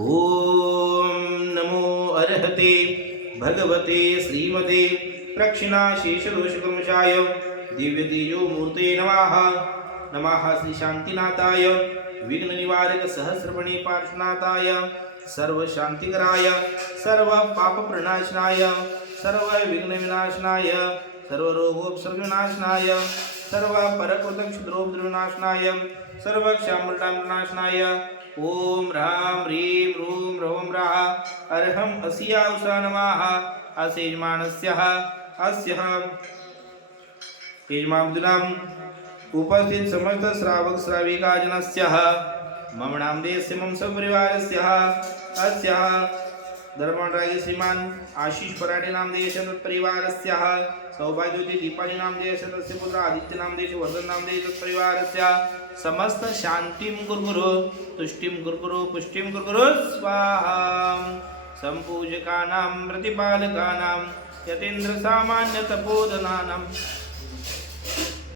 ॐ नमो अर्हते भगवते श्रीमते प्रक्षिणाशेषदोषकमशाय दिव्यतेजोमूर्ते नमः। नमः श्रीशान्तिनाथाय विघ्ननिवारक सहस्रमणि पार्श्वनाथाय सर्वशान्तिकराय सर्वपापप्रणाशनाय सर्वविघ्नविनाशनाय सर्वरोगोपसर्गविनाशनाय सर्वपरकृतक्षुद्रोपद्रविनाशनाय सर्वक्षामृतामृनाशनाय ॐ ह्रौं ह्राः अर्हम् अस्या उषा नमः। अस्य यजमानस्यः अस्य यजमानम् उपस्थित समस्त श्रावक श्राविका जनस्य। मम नामदेस्य मम सपरिवारस्य। अस्य धर्मराज श्रीमान आशीष पराडे नामदेश तत्परिवारस्य सौभाग्यवती दीपाली नामदेश तस्य पुत्र आदित्य नामदेश वर्धन नामदेश तत्परिवारस्य समस्त शान्तिं गुरुगुरु तुष्टिं गुरुगुरु पुष्टिं गुरुगुरु स्वाहा। सम्पूजकानां प्रतिपालकानां यतीन्द्र सामान्य तपोधनानां